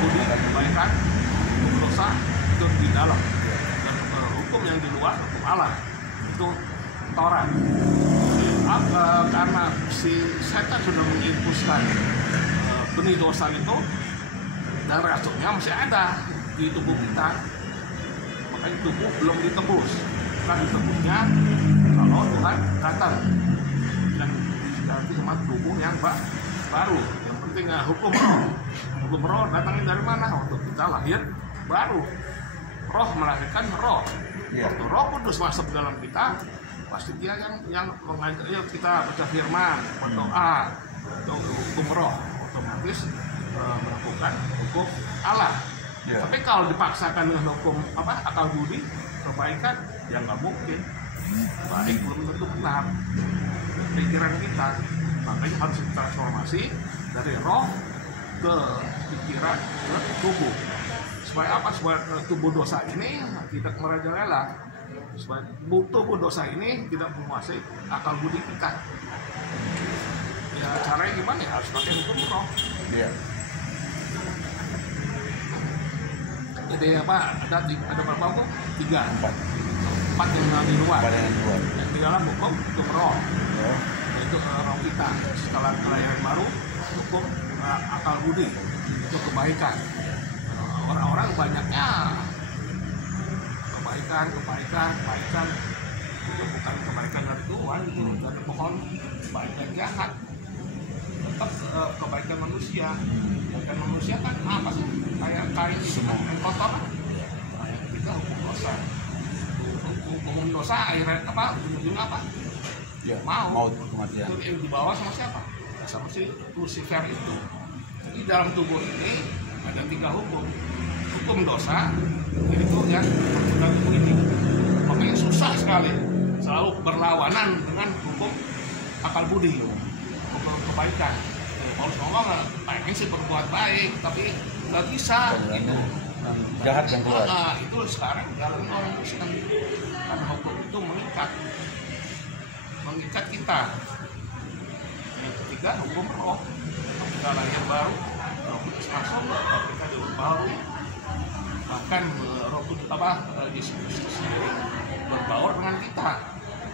budi, kebaikan, hukum dosa itu di dalam. Dan hukum yang di luar, hukum Allah itu Taurat. Karena si setan sudah menginfuskan benih dosa itu, dan racunnya masih ada di tubuh kita, makanya tubuh belum ditebus. Kan ditebusnya kalau Tuhan datang dan diganti sama tubuh yang baru. Yang penting hukum roh datangnya dari mana? Waktu kita lahir baru, roh melahirkan roh. Waktu Roh Kudus masuk dalam kita, pasti dia yang mengajar kita baca firman, berdoa, itu hukum roh otomatis melakukan hukum Allah. Tapi kalau dipaksakan dengan hukum akal budi, kebaikan, ya nggak mungkin. Baik belum tentu benar pikiran kita, makanya harus ditransformasi dari roh ke pikiran ke tubuh. Supaya apa? Supaya tubuh dosa ini tidak merajalela. Supaya tubuh dosa ini tidak menguasai akal budi kita. Ya caranya gimana? Ya harus pakai hukum roh. Jadi ada berapa hukum? 4 yang di luar. Yang di dalam hukum roh. Yaitu roh kita. Setelah kelahiran baru, hukum akal budi itu kebaikan. Orang-orang banyaknya kebaikan itu bukan kebaikan dari Tuhan, itu dari pohon kebaikan jahat. Tetap kebaikan manusia. Kebaikan manusia kan apa sih? Kayak kain yang kotor. Kayak kita hukum dosa. Hukum dosa akhirnya ujung-ujungnya apa? Maut, kematian. Itu yang dibawa sama siapa? Sama si Lucifer itu. Jadi dalam tubuh ini ada 3 hukum. Hukum dosa itu yang berpegang tubuh ini. Makanya susah sekali, selalu berlawanan dengan hukum akal budi, hukum kebaikan. Paulus ngomong pengen sih berbuat baik, tapi nggak bisa. Itu jahat yang keluar. Itu sekarang dalam orang Kristen, karena hukum itu mengikat kita. Yang ketiga hukum roh, kita lahir baru, roh kudus masuk, kita diurut baru. Bahkan roh kudus Yesus Kristus sendiri berbaur dengan kita.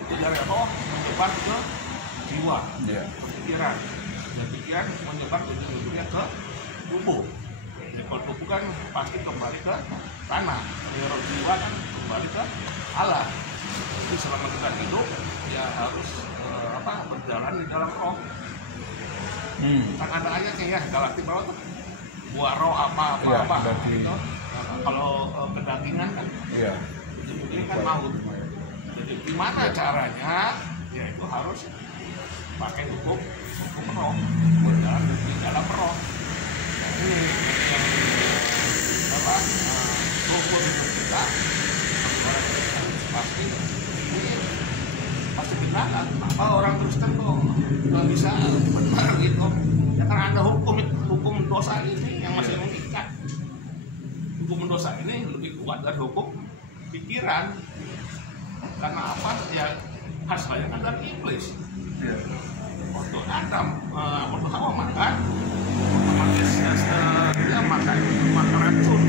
Itu dari roh menyebar ke jiwa, pikiran, dan pikiran menyebar ujung-ujungnya ke tubuh. Jadi kalau tubuh kan pasti kembali ke tanah, roh jiwa kan kembali ke Allah. Jadi selama kita hidup ya harus berjalan di dalam roh. Kan ada ayatnya ya, Galati berapa tuh? Buah roh apa gitu. Kalau kedagingan kan ujung-ujungnya kan maut. Jadi gimana caranya? Ya itu harus pakai hukum roh, berjalan di dalam roh. Ini yang hukum kita pasti benar. Kenapa orang Kristen kok nggak bisa benar gitu? Ya karena ada hukum dosa ini yang masih mengikat. Hukum dosa ini lebih kuat dari hukum pikiran. Karena apa? Ya hasilnya kan dari iblis. Waktu Adam waktu Hawa makan, otomatis dia makan racun.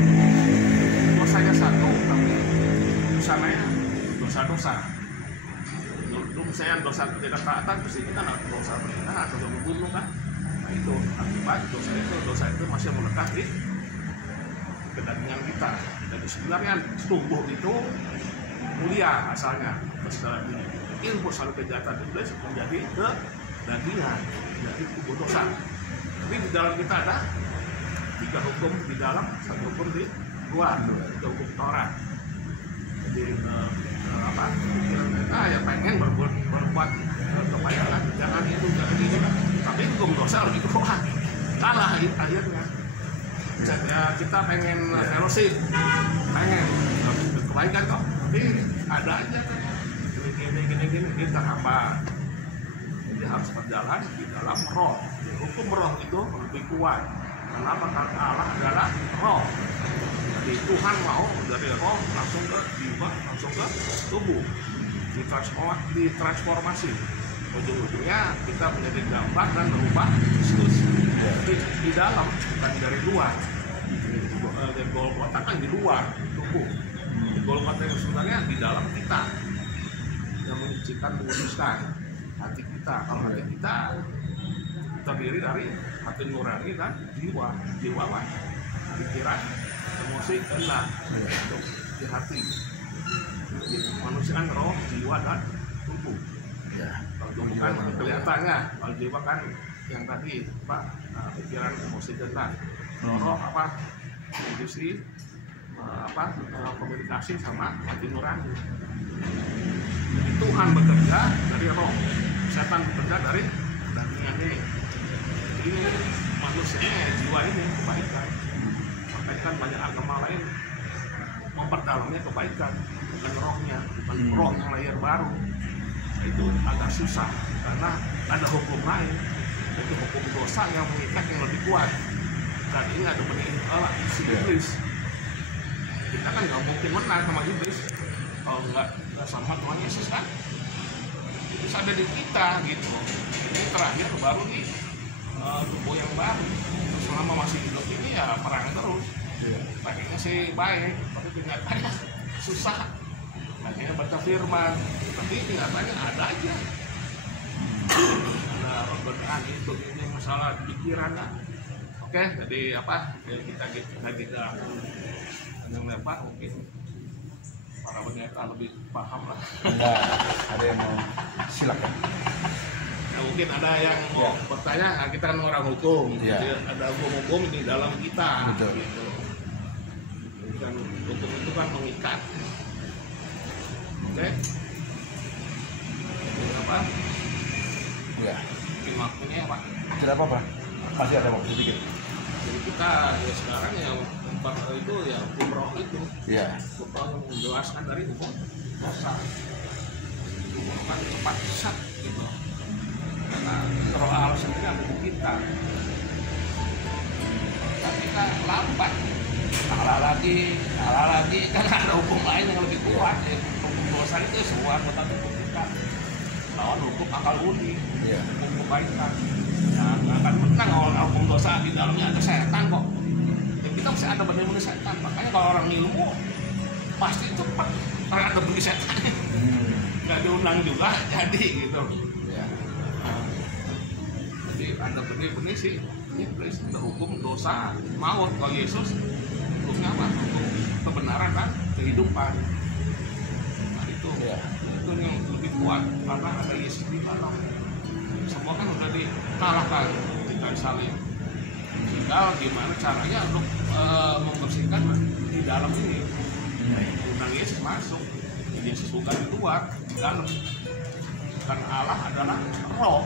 Dosanya satu, tapi dosananya dosa-dosa. Itu misalnya dosa ketidaktaatan, pasti kan dosa berzina atau dosa membunuh kan. Nah itu akibat dosa itu masih melekat di kedagingan kita. Jadi sebenarnya tubuh itu mulia asalnya, setelah diinfus oleh kejahatan iblis menjadi kedagingan, menjadi tubuh dosa. Tapi di dalam kita ada 3 hukum di dalam, 1 hukum di luar, itu hukum Taurat. Jadi pikiran kita ya pengen berbuat kebaikan, jangan itu, jangan ini, tapi hukum dosa lebih kuat, kalah akhirnya. Ya, kita pengen fellowship, pengen kebaikan kok, tapi ada aja kan gini kita hambat. Jadi harus berjalan di dalam roh. Hukum roh itu lebih kuat. Kenapa? Karena Allah adalah roh. Jadi Tuhan mau dari roh langsung ke jiwa, langsung ke tubuh, ditransformasi. Ujung-ujungnya kita menjadi gambar dan merubah Kristus di dalam, bukan dari luar. Golgota kan di luar tubuh. Golgota yang sebenarnya di dalam kita, yang menyucikan, menguduskan hati kita. Kalau hati kita terdiri dari hati nurani dan jiwa kan, pikiran, emosi, kehendak itu di hati. Jadi, manusia kan roh, jiwa dan tubuh. Kalau tubuh kan kelihatannya, kalau jiwa kan yang tadi pikiran, emosi, kehendak. Roh industri komunikasi sama hati nurani. Jadi Tuhan bekerja dari roh, setan bekerja dari dagingnya ini. Jadi manusia jiwa ini kebaikan. Makanya kan banyak agama lain memperdalamnya kebaikan, bukan rohnya, bukan roh yang lahir baru. Itu agak susah karena ada hukum lain, yaitu hukum dosa yang mengikat yang lebih kuat. Dan ini ada benih si iblis. Kita kan nggak mungkin menang sama iblis kalau nggak sama Tuhan Yesus kan. Itu ada di kita gitu. Ini terakhir baru di tubuh yang baru. Selama masih hidup ini ya perang terus. Pakainya sih baik, tapi kenyataannya susah. Akhirnya baca firman, tapi kenyataannya ada aja. Ada perbedaan itu ini masalah pikiran lah. Oke, jadi kita mungkin para pendeta lebih paham lah. Enggak, ada yang mau silakan. Nah, mungkin ada yang mau bertanya, kita kan orang hukum, jadi ada hukum di dalam kita. Betul. Gitu. Dan hukum itu kan mengikat. Oke. Jadi apa? Ya. Mungkin waktunya apa? Tidak apa-apa. Masih ada waktu sedikit. Jadi kita ya sekarang yang itu ya hukum roh itu. Iya. Hukum roh yang menjelaskan dari hukum dosa. Hukum kan cepat sat gitu. Karena roh Allah sendiri kan hukum kita. Tapi kita lambat. Kalah lagi kan ada hukum lain yang lebih kuat ya. Hukum dosa itu sesuatu tapi hukum kita lawan hukum akal budi, hukum kebaikan. Ya, nggak akan menang kalau hukum dosa di dalamnya ada setan kok. Ya, kita mesti ada benar-benar setan. Makanya kalau orang ilmu pasti cepat karena ada benih setan. Nggak diundang juga jadi gitu. Nah, jadi ada benih-benih sih. Iblis ada hukum dosa maut. Kalau Yesus hukumnya apa? Hukum kebenaran kan kehidupan. Nah itu yang lebih kuat karena ada Yesus di dalam. Semua kan udah dikalahkan di kayu salib. Tinggal gimana caranya untuk membersihkan di dalam ini. Undang Yesus masuk. Yesus bukan di luar, di dalam. Karena Allah adalah roh.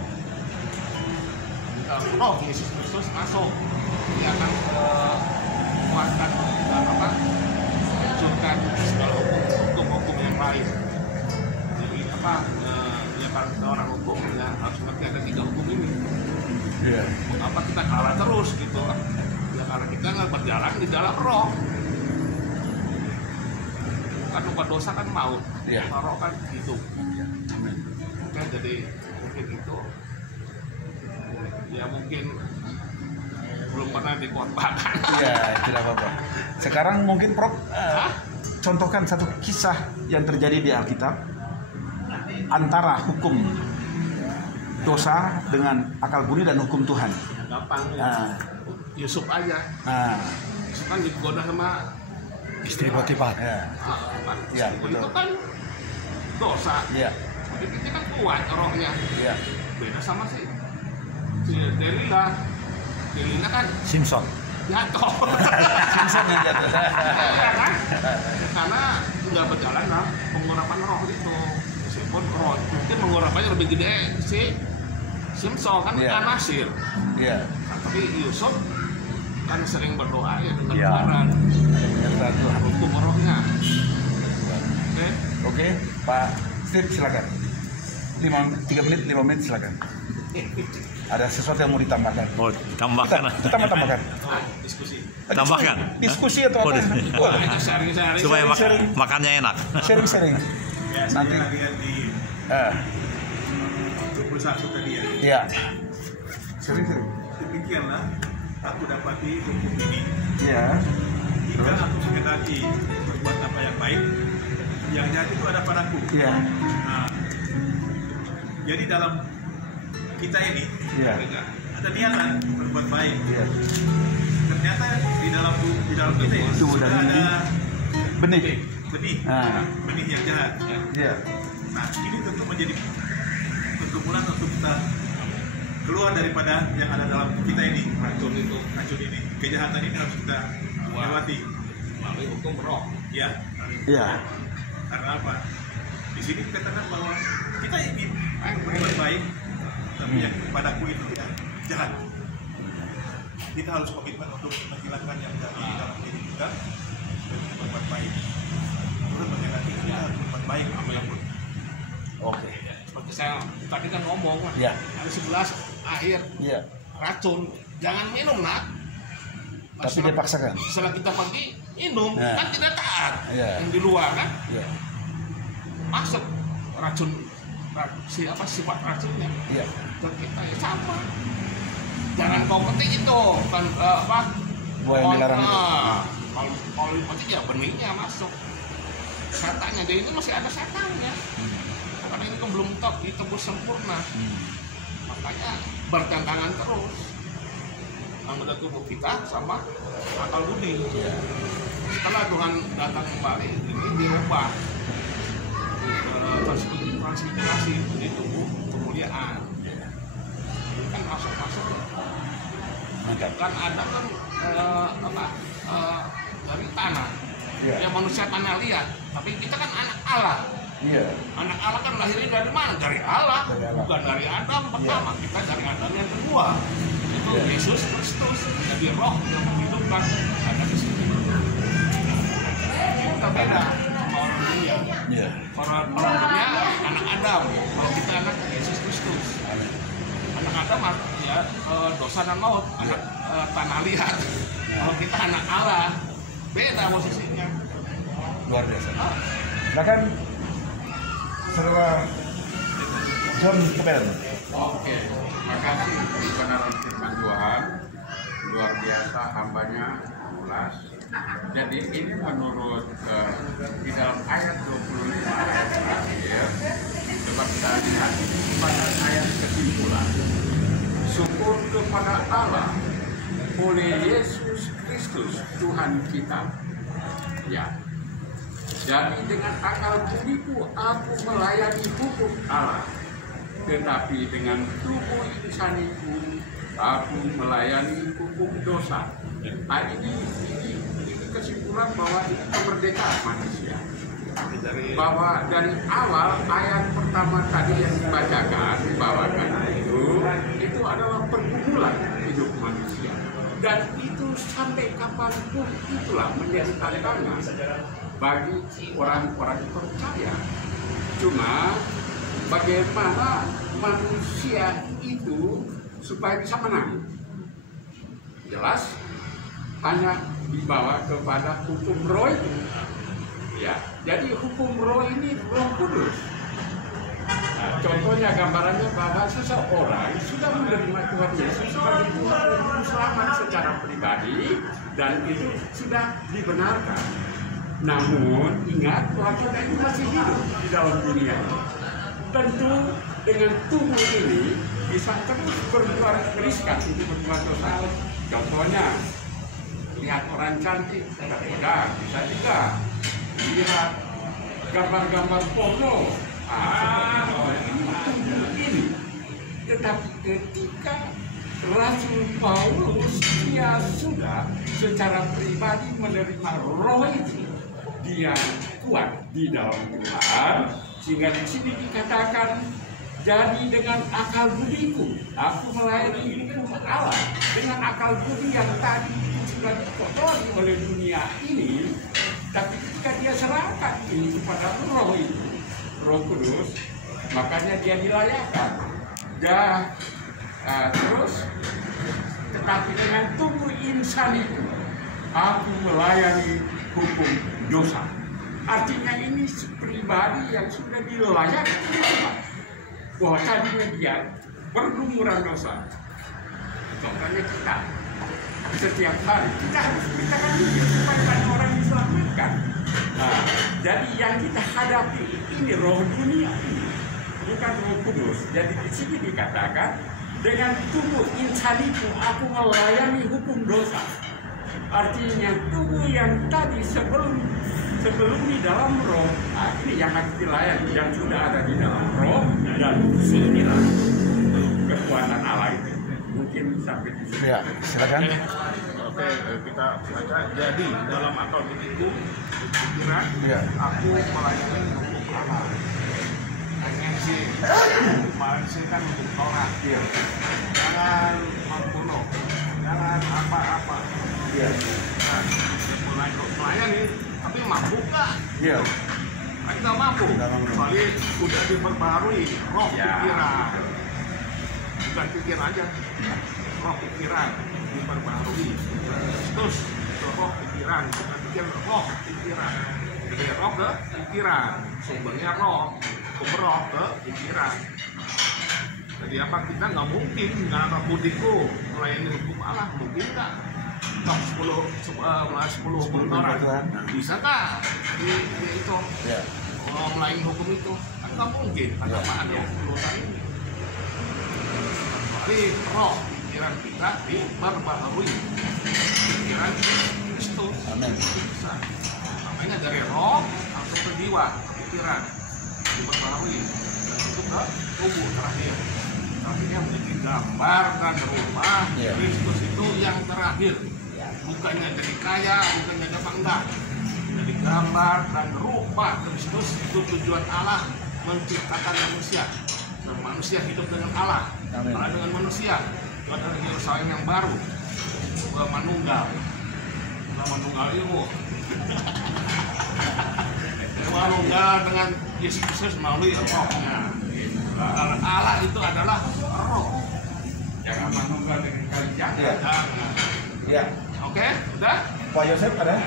Roh Yesus Kristus masuk, dia akan menguatkan dan hancurkan segala hukum yang lain. Jadi ya kan orang hukum ya harus mengerti ada 3 hukum ini. Mengapa kita kalah terus gitu? Ya karena kita nggak berjalan di dalam roh. Kan lupa dosa kan maut, roh kan hidup. Oke, jadi mungkin itu. Ya mungkin belum pernah dikotbahkan. Iya, tidak apa-apa. Sekarang mungkin Prof contohkan satu kisah yang terjadi di Alkitab antara hukum dosa dengan akal budi dan hukum Tuhan. Gampang ya. Yusuf aja. Yusuf kan digoda sama istri Potifar. Ya, betul. Itu kan dosa. Iya. Jadi kita kan kuat rohnya. Iya. Beda sama si Delila kan Simpson jatuh. Simpson yang jatuh. Ya kan? Karena nggak berjalan lah pengurapan roh itu. Meskipun roh mungkin pengurapannya lebih gede si Simpson kan Nasir. Iya. Nah, tapi Yusuf kan sering berdoa ya dengan Tuhan. Hukum rohnya. Oke, Pak Steve silakan. 3 menit silakan. Ada sesuatu yang mau ditambahkan? Oh, tambahkan. Kita mau tambahkan. Diskusi. Tambahkan. Diskusi atau apa? Sharing-sharing. Supaya makannya enak. Sharing-sharing. Ya, nanti lihat di 21 tadi ya. Iya. Demikianlah aku dapati hukum ini. Iya. Di jika aku sekadari berbuat apa yang baik, yang jahat itu ada padaku. Iya. Nah, jadi dalam kita ini Iya. ada niatan berbuat baik. Iya. Ternyata di dalam kita ini Tubuh sudah dan diri. ada Benih. benih yang jahat. Iya. Nah, ini tentu menjadi pergumulan untuk kita keluar daripada yang ada dalam kita ini, racun ini, kejahatan ini harus kita lewati melalui hukum roh. ya. Iya. Karena apa? Di sini dikatakan bahwa kita ingin berbuat baik, tapi yang padaku itu ya jahat. Kita harus komitmen untuk menghilangkan yang jahat di dalam diri kita dan berbuat baik. Terus menjaga diri kita harus berbuat baik. Oke. Seperti saya tadi kan ngomong, Iya. ada 11 air Iya. racun, jangan minum nak. Tapi dia paksakan. Setelah kita pergi minum, Nah. kan tidak taat. Iya. Yang di luar kan Iya. masuk racun, sifat racunnya Iya. ke kita ya sama. Jangan kau petik itu, kan Buah yang dilarang itu. Kalau dipetik ya benihnya masuk. Setannya, jadi itu masih ada setannya. Karena itu kan belum ditebus sempurna. Makanya bertentangan terus anggota tubuh kita sama akal budi. Setelah Tuhan datang kembali, ini dirubah transmigrasi di tubuh kemuliaan. Ini kan masuk kan ada kan dari tanah. Iya. Ya manusia tanah liat, tapi kita kan anak Allah. Iya. Anak Allah kan lahirnya dari mana? Dari Allah, Dari Allah. bukan dari Adam pertama. Kita dari Adam yang kedua. Itu Iya. Yesus Kristus. Jadi roh yang menghidupkan ada di sini. Kita beda sama orang dunia. Iya. Orang dunia anak Adam. Kalau kita anak Yesus Kristus. Anak Adam ya dosa dan maut. Anak tanah liat. Kalau kita anak Allah, beda posisinya. Luar biasa. Silakan Saudara John Kebel. Oke, terima kasih kebenaran firman Tuhan, luar biasa hambanya luas. Jadi ini menurut di dalam ayat 25 ayat terakhir, coba kita lihat pada ayat kesimpulan. Syukur kepada Allah oleh Yesus Kristus Tuhan kita. Ya. Jadi dengan akal budiku aku melayani hukum Allah, tetapi dengan tubuh insaniku aku melayani hukum dosa. Nah, ini kesimpulan bahwa ini kemerdekaan manusia. Bahwa dari awal ayat pertama tadi yang dibawakan itu adalah pergumulan hidup manusia. Dan itu sampai kapanpun itulah menjadi tantangan bagi orang-orang percaya. Cuma bagaimana manusia itu supaya bisa menang? Jelas hanya dibawa kepada hukum roh itu. Ya, jadi hukum roh ini Roh Kudus. Nah, contohnya gambarannya bahwa seseorang sudah menerima Tuhan Yesus sebagai Tuhan dan Juru Selamat secara pribadi dan itu sudah dibenarkan. Namun ingat Tuhan kita itu masih hidup di dalam dunia ini. Tentu dengan tubuh ini bisa terus berbuat riskan untuk berbuat dosa. Contohnya lihat orang cantik, mudah bisa juga lihat gambar-gambar porno. Ini. Tetapi ketika Rasul Paulus dia sudah secara pribadi menerima roh itu, dia kuat di dalam Tuhan, sehingga di sini dikatakan jadi dengan akal budiku aku melayani hukum Allah. Dengan akal budi yang tadi sudah dikotori oleh dunia ini, tapi ketika dia serahkan ini kepada roh itu, Roh Kudus, makanya dia dilayakkan. Dan terus, tetapi dengan tubuh insan itu, aku melayani hukum dosa. Artinya ini pribadi yang sudah dilayakkan bahwa tadinya dia bergumuran dosa. Contohnya kita, setiap hari kita harus beritakan Injil supaya banyak orang diselamatkan. Nah, jadi yang kita hadapi ini roh dunia ini, bukan Roh Kudus. Jadi di sini dikatakan dengan tubuh insaniku aku melayani hukum dosa. Artinya tubuh yang tadi sebelum di dalam roh, nah ini yang harus dilayani, yang sudah ada di dalam roh, dan sinilah kekuatan Allah itu. Mungkin sampai di sini. Ya, silakan. Oke, kita baca. Jadi dalam akal itu pikiran Ya. aku melayani hukum Allah. Mengensi kemarin sih kan hukum Taurat. Iya. Jangan membunuh, jangan apa-apa. Iya. Nah, mulai melayani, tapi mampu nggak? Iya. Kan nggak mampu. Nggak mampu. Kecuali udah diperbarui roh Ya. pikiran, bukan pikiran aja, roh pikiran diperbarui. Terus roh pikiran, bukan pikiran, roh pikiran. Jadi roh ke pikiran, sumbernya roh, sumber roh ke pikiran. Jadi apa kita nggak mungkin nggak ada budiku melayani hukum Allah, mungkin nggak? Top 10 hukum Taurat bisa nggak di itu Ya. melayani hukum itu? Kan nggak mungkin, karena ada urusan ini. Tapi roh pikiran kita diperbaharui, pikiran Kristus. Amin. Bisa. Namanya dari roh langsung ke jiwa, ke pikiran diperbaharui dan itu ke tubuh terakhir. Terakhirnya menjadi gambar dan rupa Ya. Kristus itu yang terakhir. Bukannya jadi kaya, bukannya jadi enggak. Jadi gambar dan rupa Kristus itu tujuan Allah menciptakan manusia. Dan manusia hidup dengan Allah. Amin. Allah dengan manusia. Itu adalah Yerusalem yang baru. Manunggal. Manunggal ilmu. Manunggal dengan Yesus Kristus melalui rohnya. Allah itu adalah roh. Jangan menunggal dengan kalian. Ya. Jangan. Ya. Oke, udah? Pak Yosef ada?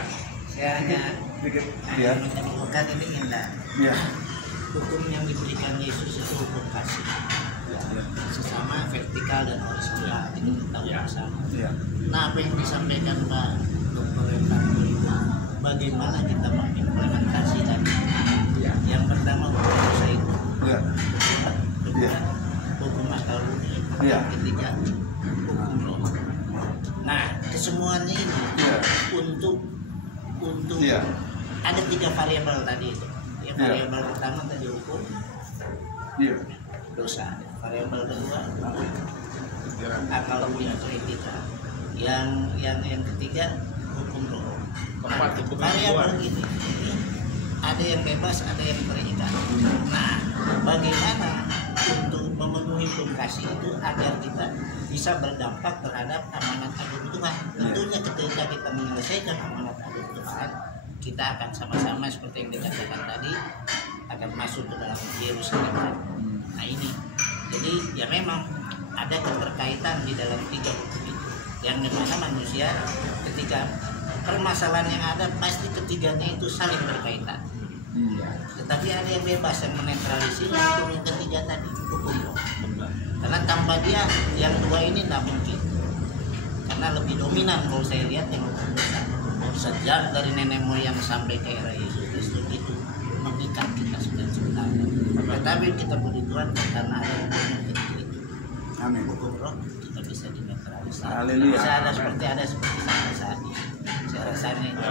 Saya hanya Dikit. Ya. menemukan ini indah. Ya. Hukum yang diberikan Yesus itu hukum kasih. Sesama vertikal dan horizontal itu kita bersama. Ya. Nah, apa yang disampaikan Pak Dr. Rentanto itu bagaimana kita mengimplementasikan? Yang pertama hukum dosa itu, Ya. kedua hukum akal budi, Ya. yang ketiga hukum roh. Nah, kesemuanya ini Ya. untuk Ya. ada 3 variabel tadi itu. Ya, variabel pertama tadi hukum Iya. dosa, variabel kedua akal budi atau etika, yang ketiga hukum roh. Keempat, hukum yang Variabel kedua. ini ada yang bebas, ada yang terikat. Nah, bagaimana untuk memenuhi hukum kasih itu agar kita bisa berdampak terhadap amanat agung Tuhan? Tentunya ketika kita menyelesaikan amanat agung Tuhan, kita akan sama-sama seperti yang dikatakan tadi akan masuk ke dalam Yerusalem. Nah ini, jadi ya memang ada keterkaitan di dalam 3 hukum itu, yang dimana manusia ketika permasalahan yang ada pasti ketiganya itu saling berkaitan. Tetapi ada yang bebas yang menetralisir hukum yang ketiga tadi, hukum roh. Karena tanpa dia yang 2 ini tidak mungkin. Karena lebih dominan kalau saya lihat yang hukum dosa. Sejak dari nenek moyang sampai ke era Yesus Kristus itu mengikat kita sudah sebenarnya. Tetapi kita puji Tuhan karena ada hukum yang ketiga itu. Amin. Hukum roh kita bisa dinetralisir. Haleluya. Bisa ada seperti sampai saat ini. Saya rasanya itu.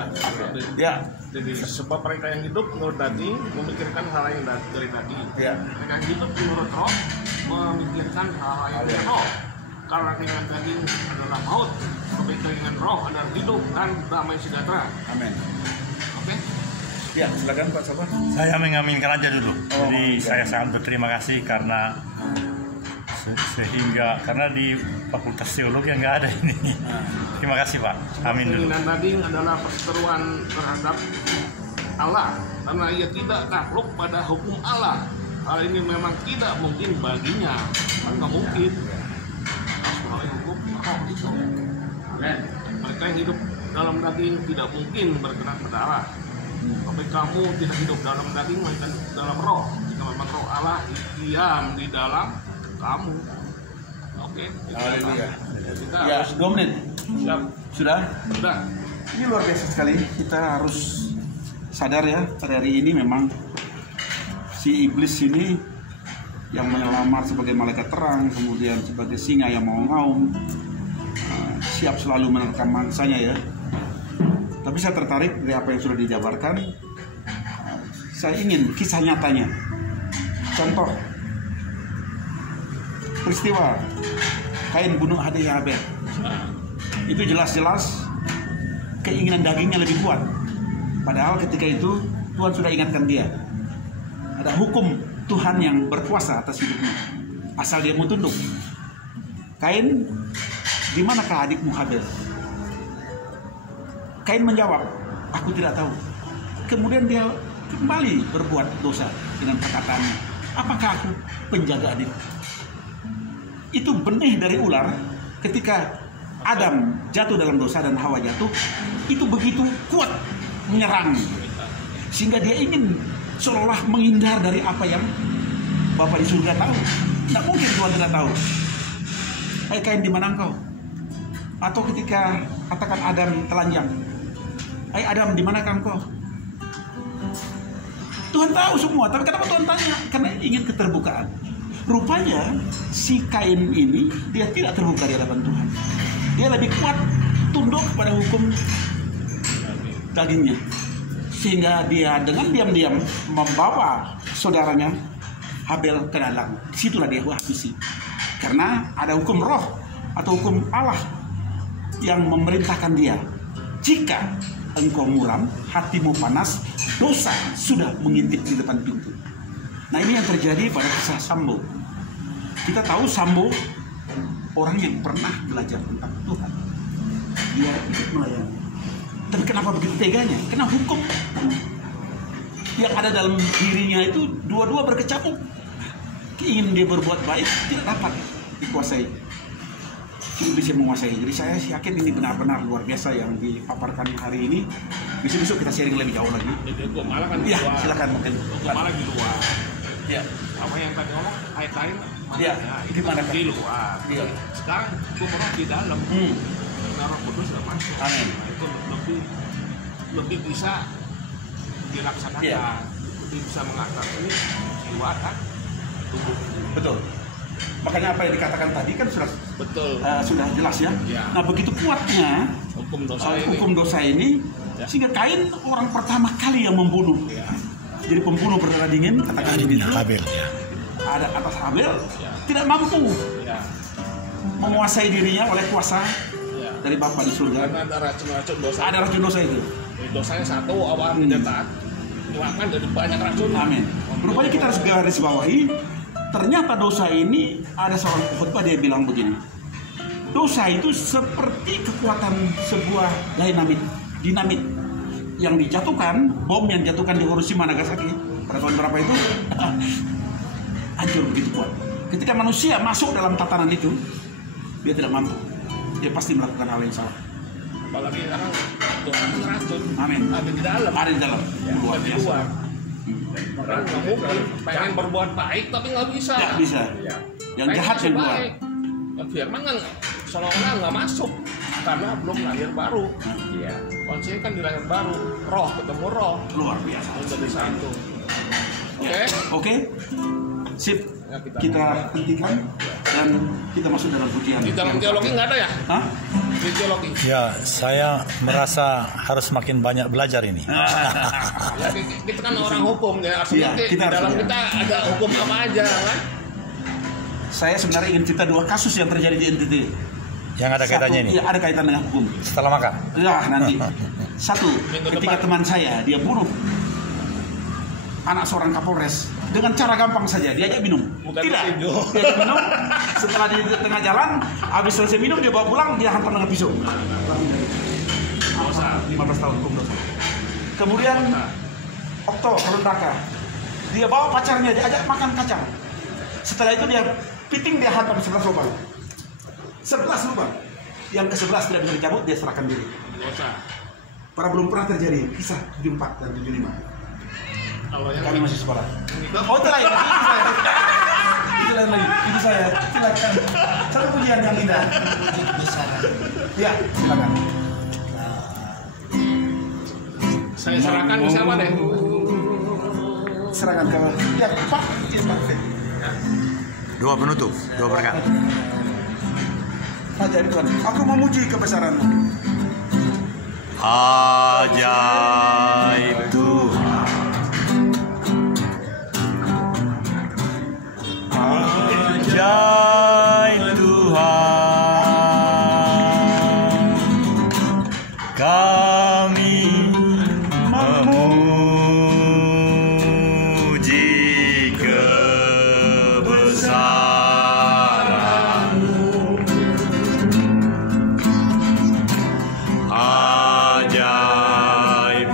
Ya. Jadi sebab mereka yang hidup menurut daging memikirkan hal yang dari daging. Ya. Mereka yang hidup menurut roh memikirkan hal yang dari roh. Karena keinginan daging adalah maut, tapi keinginan roh adalah hidup dan damai sejahtera. Amin. Oke? Ya, silakan Pak Sobat. Saya mengaminkan aja dulu. Oh, Jadi iya. saya sangat berterima kasih karena karena di Fakultas Teologi nggak ada ini. Terima kasih Pak. Amin dulu. Keinginan daging adalah perseteruan terhadap Allah, karena ia tidak takluk pada hukum Allah. Hal ini memang tidak mungkin baginya, kan nggak mungkin. Harus melalui hukum roh itu. Mereka yang hidup dalam daging tidak mungkin bergerak pada Allah. Tapi kamu tidak hidup dalam daging, melainkan dalam roh. Jika memang roh Allah diam di dalam kamu. Oke. Haleluya. Kita Ya, harus 2 menit. Siap. Sudah? Sudah. Ini luar biasa sekali. Kita harus sadar ya, pada hari ini memang si iblis ini yang menyamar sebagai malaikat terang, kemudian sebagai singa yang mau ngaum, siap selalu menerkam mangsanya ya. Tapi saya tertarik dari apa yang sudah dijabarkan. Saya ingin kisah nyatanya. Contoh peristiwa Kain bunuh adiknya Habel. Itu jelas-jelas keinginan dagingnya lebih kuat. Padahal ketika itu Tuhan sudah ingatkan dia. Ada hukum Tuhan yang berkuasa atas hidupnya. Asal dia mau tunduk. Kain, di manakah adikmu Habel? Kain menjawab, aku tidak tahu. Kemudian dia kembali berbuat dosa dengan perkataannya. Apakah aku penjaga adik? Itu benih dari ular ketika Adam jatuh dalam dosa dan Hawa jatuh, itu begitu kuat menyerang. Sehingga dia ingin seolah menghindar dari apa yang Bapa di surga tahu. Tidak mungkin Tuhan tidak tahu. Hai Kain, di mana engkau? Atau ketika katakan Adam telanjang, hai Adam, di mana engkau? Tuhan tahu semua, tapi kenapa Tuhan tanya? Karena ingin keterbukaan. Rupanya si Kain ini dia tidak terbuka di hadapan Tuhan. Dia lebih kuat tunduk pada hukum dagingnya. Sehingga dia dengan diam-diam membawa saudaranya Habel ke ladang. Disitulah dia habisi. Karena ada hukum roh atau hukum Allah yang memerintahkan dia. Jika engkau muram, hatimu panas, dosa sudah mengintip di depan pintu. Nah, ini yang terjadi pada kisah Sambo. Kita tahu Sambo orang yang pernah belajar tentang Tuhan. Dia ikut melayani. Dan kenapa begitu teganya? Karena hukum yang ada dalam dirinya itu dua-dua berkecamuk. Ingin dia berbuat baik tidak dapat dikuasai. Iblis yang menguasai. Jadi saya yakin ini benar-benar luar biasa yang dipaparkan hari ini. Besok-besok kita sharing lebih jauh lagi. Jadi gua malah kan di Ya, luar. silakan mungkin. Gua malah di luar. Ya. Apa yang tadi ngomong Kain Ya, gimana, Kak? di luar. Iya. Sekarang gua di dalam. Nah, Roh Kudus sudah masuk. Amin. Nah, itu lebih bisa dilaksanakan. Iya. Lebih bisa mengatasi jiwa kan tubuh. Betul. Makanya apa yang dikatakan tadi kan sudah jelas ya. Ya. Nah, begitu kuatnya Hukum dosa hukum dosa ini Ya. sehingga Kain orang pertama kali yang membunuh. Ya. Jadi pembunuh berdarah dingin, katakan begitu. Habel ya. Ada atas Habel Ya. tidak mampu Ya. menguasai dirinya oleh kuasa Ya. dari Bapa di surga. Karena ada racun-racun dosa. Ada racun dosa itu. Dosanya satu awal tidak taat. Keluarkan dari banyak racun. Amin. Rupanya kita harus garis bawahi. Ternyata dosa ini ada seorang khotbah dia bilang begini. Dosa itu seperti kekuatan sebuah dinamit yang dijatuhkan, bom yang dijatuhkan di Hiroshima Nagasaki pada tahun berapa itu hancur begitu kuat. Ketika manusia masuk dalam tatanan itu, dia tidak mampu. Dia pasti melakukan hal yang salah. Apalagi sekarang Tuhan racun. Amin. Ada di dalam. Ada di dalam. Ya, Luar ada di biasa. luar. Orang nggak mungkin pengen berbuat baik tapi nggak bisa. Nggak bisa. Ya. Yang jahat yang keluar. Ya, firman kan seolah-olah nggak masuk karena belum lahir baru. Iya. Kuncinya kan di lahir baru. Roh ketemu roh. Luar biasa. Menjadi satu. Oke. Ya. Oke. Sip. Ya, Kita hentikan dan kita masuk dalam pujian. Di dalam teologi nggak ada ya? Hah? Di teologi. Ya, saya merasa harus makin banyak belajar ini. Ya, kita kan orang hukum ya. Artinya Iya, di kita harus dalam belajar. kita ada hukum apa aja kan? Saya sebenarnya ingin cerita dua kasus yang terjadi di NTT. Yang ada kaitannya ini. Iya, ada kaitan dengan hukum. Setelah makan. Ya, nanti. Satu, Minggu ketika depan. teman saya dia bunuh anak seorang Kapolres dengan cara gampang saja, diajak minum. Bukan Tidak, tinju. diajak minum. Setelah di tengah jalan, habis selesai minum dia bawa pulang, dia hantam dengan pisau. Dosa, 15 tahun hukum dosa. Kemudian Okto Perundaka, dia bawa pacarnya, diajak makan kacang. Setelah itu dia piting, dia hantam 11 lubang. 11 lubang. Yang ke-11 tidak bisa dicabut, dia serahkan diri. Dosa. Belum pernah terjadi kisah 74 dan 75. Kalau yang Kami masih sekolah. itu Oh, itu lain. itu lain lagi. Itu saya. Silakan. Satu pujian yang indah. Puji kebesaran. Ya, silakan. Saya serahkan ke siapa deh? Serahkan ke ya Pak. Doa penutup, doa berkat. Ajaib Tuhan. Aku memuji kebesaran-Mu. Ajaib Tuhan. Ajaib Tuhan. Kami memuji kebesaran-Mu. Ajaib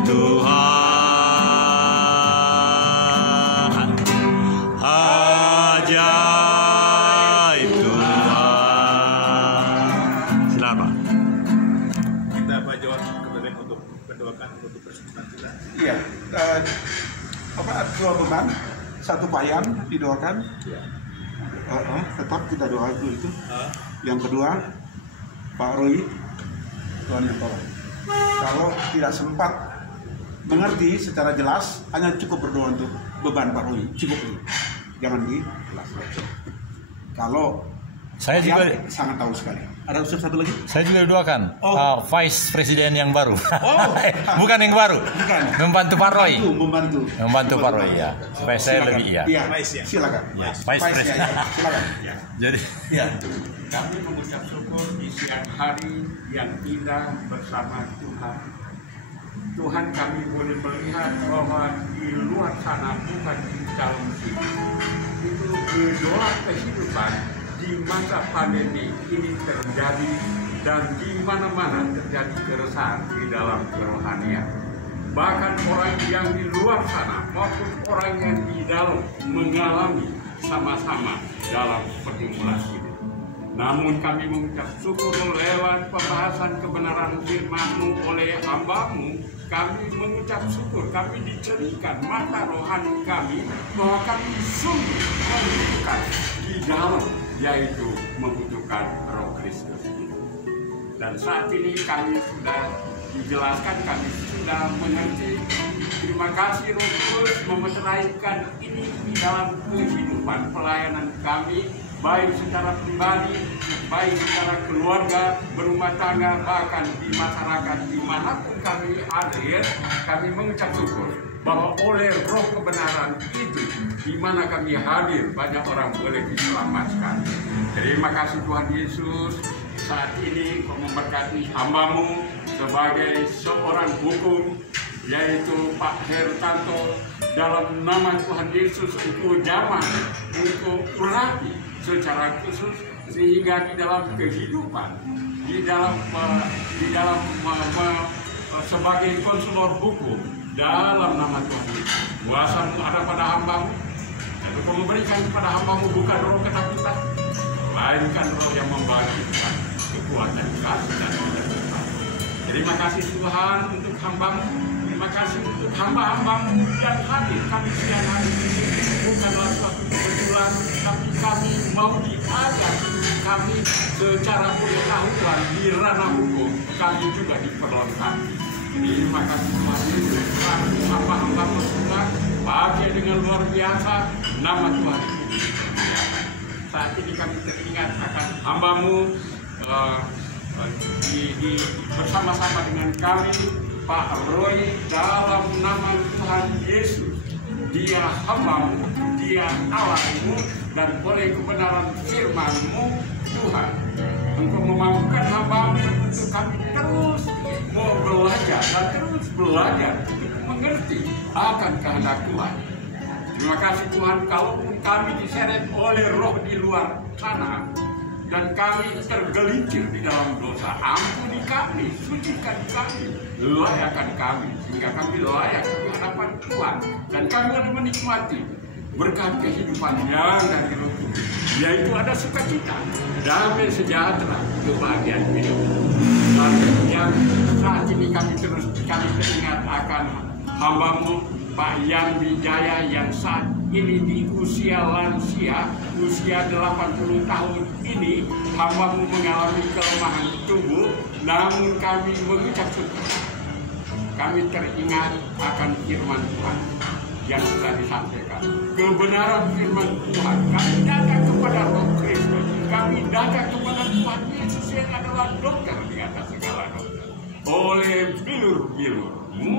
Tuhan. Ajaib Tuhan. Selamat. Kita baca kepada untuk mendoakan untuk persekutuan kita. Iya. Dua beban, satu payang didoakan. Tetap kita doa itu. Yang kedua, Pak Roy, Tuhan yang tolong. Kalau tidak sempat mengerti secara jelas, hanya cukup berdoa untuk beban Pak Roy. Cukup ini. Jangan dijelas. Kalau Saya yang juga sangat tahu sekali. Ada usul satu lagi? Saya juga doakan Oh. Vice Presiden yang baru. Oh. Bukan yang baru. Bukan. Membantu Pak Roy. Membantu Pak Roy ya. Supaya saya Silakan. lebih iya. Iya. Vice, ya. Silakan. Ya, Vice, Vice President. ya. Silakan. Jadi Iya. Kami mengucap syukur di siang hari yang indah bersama Tuhan. Tuhan, kami boleh melihat bahwa di luar sana bukan di dalam sini. Itu gejolak kehidupan di masa pandemi ini terjadi dan di mana-mana terjadi keresahan di dalam kerohanian. Bahkan orang yang di luar sana maupun orang yang di dalam mengalami sama-sama dalam pergumulan ini. Namun kami mengucap syukur lewat pembahasan kebenaran firman-Mu oleh hamba-Mu. Kami mengucap syukur, kami dicerikan mata rohani kami bahwa kami sungguh membutuhkan di dalam, yaitu membutuhkan Roh Kristus. Dan saat ini kami sudah dijelaskan, kami sudah mengerti. Terima kasih Roh Kudus memeteraikan ini di dalam kehidupan pelayanan kami, baik secara pribadi, baik secara keluarga, berumah tangga, bahkan di masyarakat dimanapun kami hadir. Kami mengucap syukur bahwa oleh roh kebenaran itu, di mana kami hadir, banyak orang boleh diselamatkan. Terima kasih Tuhan Yesus. Saat ini Kau memberkati hamba-Mu sebagai seorang hukum, yaitu Pak Hertanto, dalam nama Tuhan Yesus untuk zaman, untuk berarti secara khusus, sehingga di dalam kehidupan, di dalam sebagai konselor hukum dalam nama Tuhan Yesus, kuasa-Mu ada pada hamba-Mu, dan Kau memberikan kepada hamba-Mu bukan roh ketakutan, melainkan roh yang membangkitkan kekuatan kasih dan sukacita. Terima kasih Tuhan untuk hamba-Mu. Terima kasih untuk hamba-hamba-Mu yang hadir. Kami siang hari ini bukanlah suatu kebetulan, tapi kami mau diajar. Kami secara pengetahuan di ranah hukum, kami juga diperlengkapi. Terima kasih Tuhan Yesus. Hamba-hamba-Mu sudah bahagia dengan luar biasa. Nama Tuhan Yesus. Saat ini kami teringat akan hamba-Mu bersama-sama dengan kami, Pak Roy, dalam nama Tuhan Yesus. Dia hamba-Mu, Dia Allah-Mu, dan oleh kebenaran firman-Mu, Tuhan, Engkau memampukan hamba-Mu untuk kami terus mau belajar dan terus belajar untuk mengerti akan kehendak Tuhan. Terima kasih Tuhan, kalaupun kami diseret oleh roh di luar sana, dan kami tergelincir di dalam dosa, ampuni kami, sucikan kami, layakkan kami, sehingga kami layak di hadapan Tuhan, dan kami boleh menikmati berkat kehidupan yang dari Roh Kudus, yaitu ada sukacita, damai sejahtera, kebahagiaan hidup. Dan yang saat ini kami teringat akan hamba-Mu Pak Yandi Jaya yang saat ini di usia lansia, usia 80 tahun ini, hambamu mengalami kelemahan tubuh, namun kami mengucap syukur. Kami teringat akan firman Tuhan yang sudah disampaikan. Kebenaran firman Tuhan, kami datang kepada Roh Kristus, kami datang kepada Tuhan Yesus yang adalah dokter di atas segala dokter. Oleh bilur-bilurmu,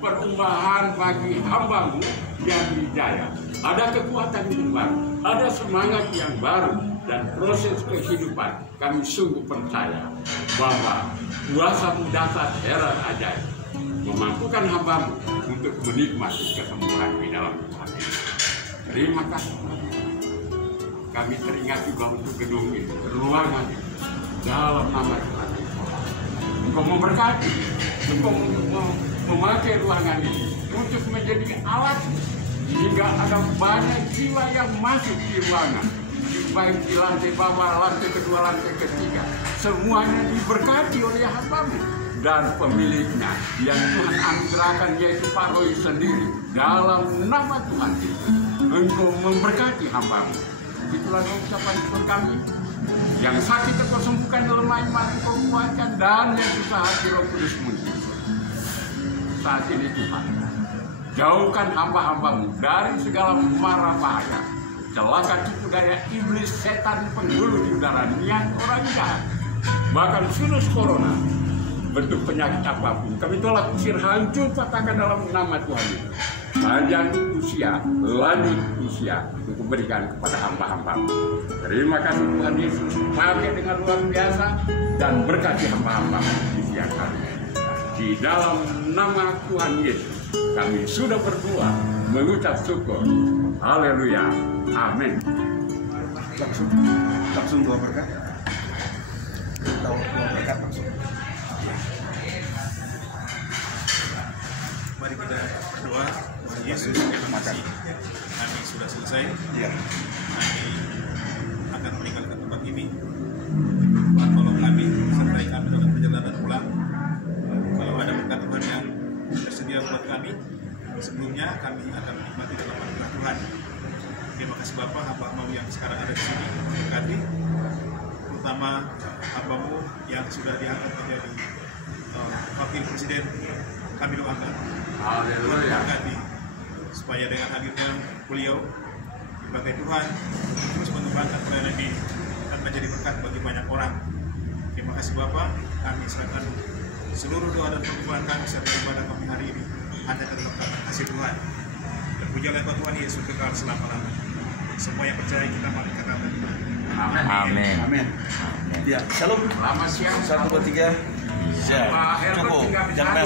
perubahan bagi hambamu yang dijaya. Ada kekuatan yang baru, ada semangat yang baru, dan proses kehidupan. Kami sungguh percaya bahwa kuasa-Mu dahsyat heran ajaib memampukan hambamu untuk menikmati kesembuhan di dalam Tuhan Yesus. Terima kasih. Kami teringat juga untuk gedung ini, ruangan ini, dalam nama Tuhan Yesus. Engkau memberkati, Engkau memakai ruangan ini untuk menjadi alat hingga ada banyak jiwa yang masuk di ruangan, baik di lantai bawah, lantai kedua, lantai ketiga, semuanya diberkati oleh hambamu dan pemiliknya yang Tuhan anugerahkan, yaitu Pak Roy sendiri. Dalam nama Tuhan Yesus, Engkau memberkati hambamu. Itulah ucapan syukur kami. Yang sakit Engkau sembuhkan, lemah iman Engkau kuatkan, dan yang susah hati Roh Kudus muncul. Saat ini Tuhan, jauhkan hamba-hambamu dari segala mara bahaya, celaka tipu daya iblis, setan, penghulu di udara, niat orang jahat, bahkan virus corona, bentuk penyakit apapun, kami tolak, usir, hancur, patahkan dalam nama Tuhan Yesus. Panjang usia, lanjut usia, untuk berikan kepada hamba-hambamu. Terima kasih Tuhan Yesus, pakai dengan luar biasa, dan berkati hamba-hambamu di siang hari. Di dalam nama Tuhan Yesus, kami sudah berdoa, mengucap syukur. Haleluya. Amin. Langsung doa berkat. Doa berkat langsung. Mari kita berdoa. Tuhan Yesus, terima kasih. Kami sudah selesai. Kami akan meninggalkan tempat ini. Tuhan tolong kami, sertai kami dalam perjalanan pulang. Kalau ada berkat Tuhan yang tersedia buat kami, sebelumnya kami akan menikmati dalam anugerah Tuhan. Terima kasih Bapak, hamba-hambamu yang sekarang ada di sini, berkati, terutama hambamu yang sudah diangkat menjadi wakil presiden. Kami doakan Tuhan berkati, supaya dengan hadirnya beliau sebagai Tuhan terus mengembangkan pelayanan ini dan menjadi berkat bagi banyak orang. Terima kasih Bapak, kami serahkan seluruh doa dan pergumulan kami serta ibadah kami hari ini hanya ke dalam tangan kasih Tuhan. Dan puji oleh Tuhan Yesus kekal selama-lamanya. Semua yang percaya kita mari katakan Amin. Amin. Amin. Ya, shalom. Selamat siang. 1, 2, 3. Pak Herbert Cukup. tinggal di Jangan